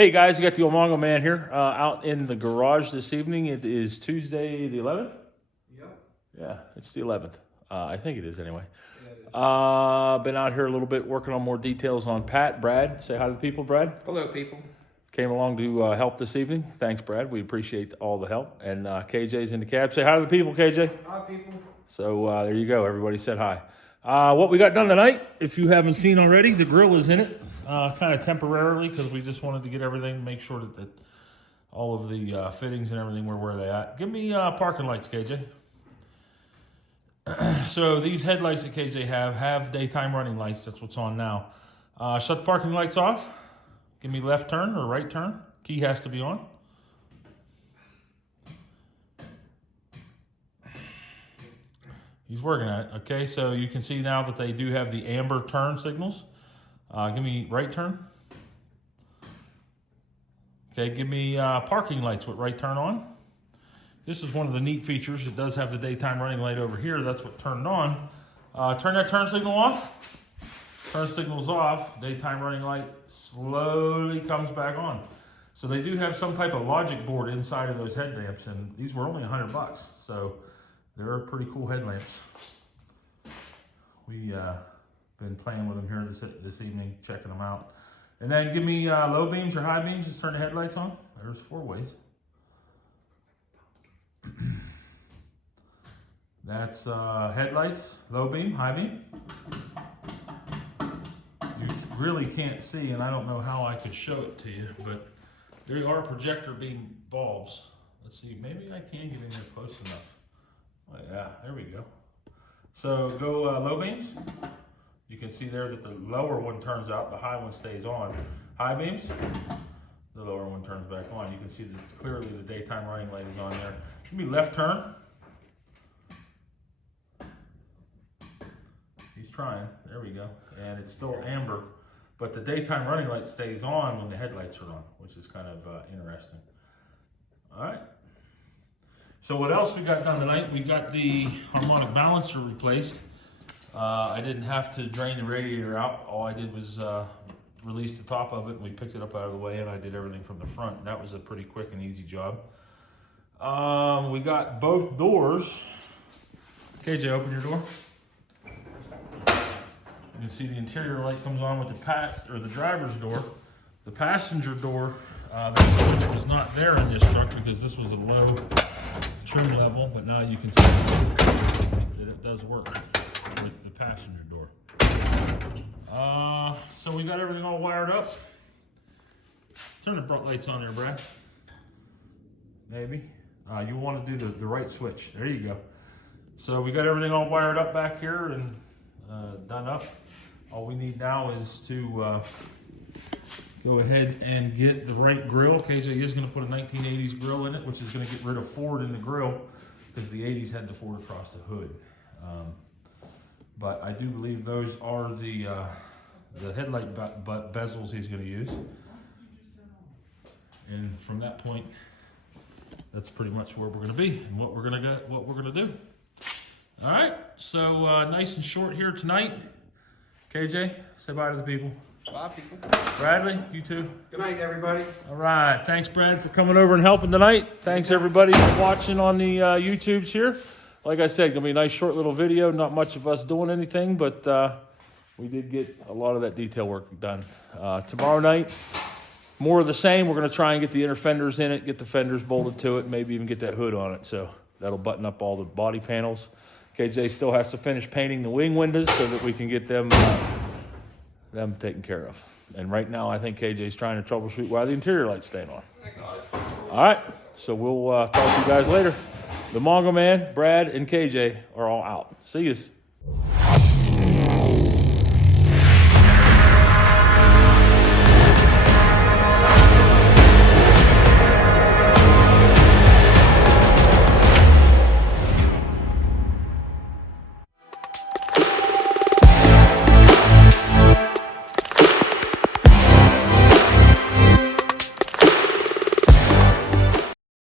Hey guys, you got the Mongo man here out in the garage this evening. It is Tuesday the 11th? Yep. Yeah, it's the 11th. I think it is anyway. Yeah, it is. Been out here a little bit working on more details on Pat. Brad, say hi to the people, Brad. Hello, people. Came along to help this evening. Thanks, Brad. We appreciate all the help. And KJ's in the cab. Say hi to the people, KJ. Hi, people. So there you go. Everybody said hi. What we got done tonight, if you haven't seen already, the grill is in it. Kind of temporarily because we just wanted to get everything, make sure that all of the fittings and everything were where they at. Give me parking lights, KJ. So these headlights that KJ have daytime running lights. That's what's on now. Shut the parking lights off. Give me left turn or right turn. Key has to be on. He's working at it. Okay, so you can see now that they do have the amber turn signals. Give me right turn. Okay, give me parking lights with right turn on. This is one of the neat features. It does have the daytime running light over here. That's what turned on. Turn that turn signal off. Turn signal's off. Daytime running light slowly comes back on. So they do have some type of logic board inside of those headlamps, and these were only $100. So they're pretty cool headlamps. We been playing with them here this evening, checking them out. And then give me low beams or high beams. Just turn the headlights on. There's 4 ways. That's headlights, low beam, high beam. You really can't see, and I don't know how I could show it to you, but there are projector beam bulbs. Let's see, maybe I can get in there close enough. Oh yeah, there we go. So go low beams. You can see there that the lower one turns out, the high one stays on. High beams, the lower one turns back on. You can see that clearly the daytime running light is on there. Give me left turn. He's trying, there we go. And it's still amber, but the daytime running light stays on when the headlights are on, which is kind of interesting. All right. So what else we got done tonight? We got the harmonic balancer replaced. I didn't have to drain the radiator out. All I did was release the top of it, and we picked it up out of the way, and I did everything from the front. And that was a pretty quick and easy job. We got both doors. KJ, open your door. You can see the interior light comes on with the driver's door. The passenger door, that switch was not there in this truck because this was a low trim level, but now you can see that it does work with the passenger door. So we got everything all wired up. Turn the front lights on there, Brad. Maybe. You want to do the right switch. There you go. So we got everything all wired up back here and done up. All we need now is to go ahead and get the right grill. KJ is going to put a 1980s grill in it, which is going to get rid of Ford in the grill because the 80s had the Ford across the hood. But I do believe those are the headlight bezels he's going to use. And from that point, that's pretty much where we're going to be and what we're going to do. All right, so nice and short here tonight. KJ, say bye to the people. Bye, people. Bradley, you too. Good night, everybody. All right, thanks, Brad, for coming over and helping tonight. Thanks, everybody, for watching on the YouTubes here. Like I said, gonna be a nice short little video. Not much of us doing anything, but we did get a lot of that detail work done. Tomorrow night, more of the same. We're gonna try and get the inner fenders in it, get the fenders bolted to it, maybe even get that hood on it. So that'll button up all the body panels. KJ still has to finish painting the wing windows so that we can get them taken care of. And right now, I think KJ's trying to troubleshoot why the interior light's staying on. I got it. All right, so we'll talk to you guys later. The Mongo Man, Brad, and KJ are all out. See yous.